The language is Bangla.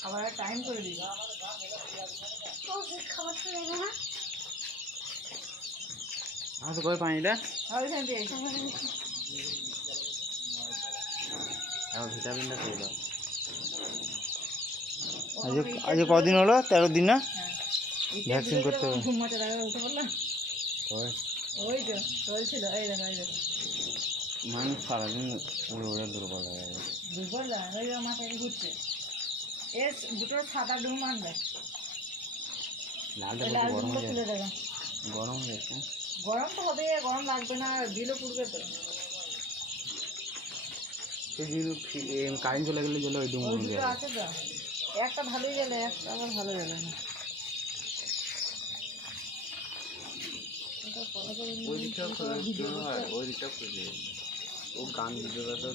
খাবার টাইম করে দিই। খাবারটা দেবো না। তো কই পানিটা ভিটামিনটা খেয়ে দাও। আজ কদিন হলো? 13 দিন না? ভ্যাকসিন করতে হবে। ওই তো চলছিল। এই দেখো এই দেখো মানুষ সারাদিন উড়ে উড়ে দুর্বল হয়ে গেছে। দুর্বল ওই মাথায় ঘুরছে। এর দুটো সাদা ডুম আনবে। লালটা লাল গরম ডুমটা হয়ে তুলে দেবে। গরম হয়ে গেছে। গরম তো হবে, গরম লাগবে না, বিলও পুড়বে তো। কারেন্ট চলে গেলে ওই ডুম ওই দুটো আছে তো, একটা ভালোই গেলে একটা আবার ভালো গেলে না। ওই দিকটা খুলে ও গান ভিডিওটা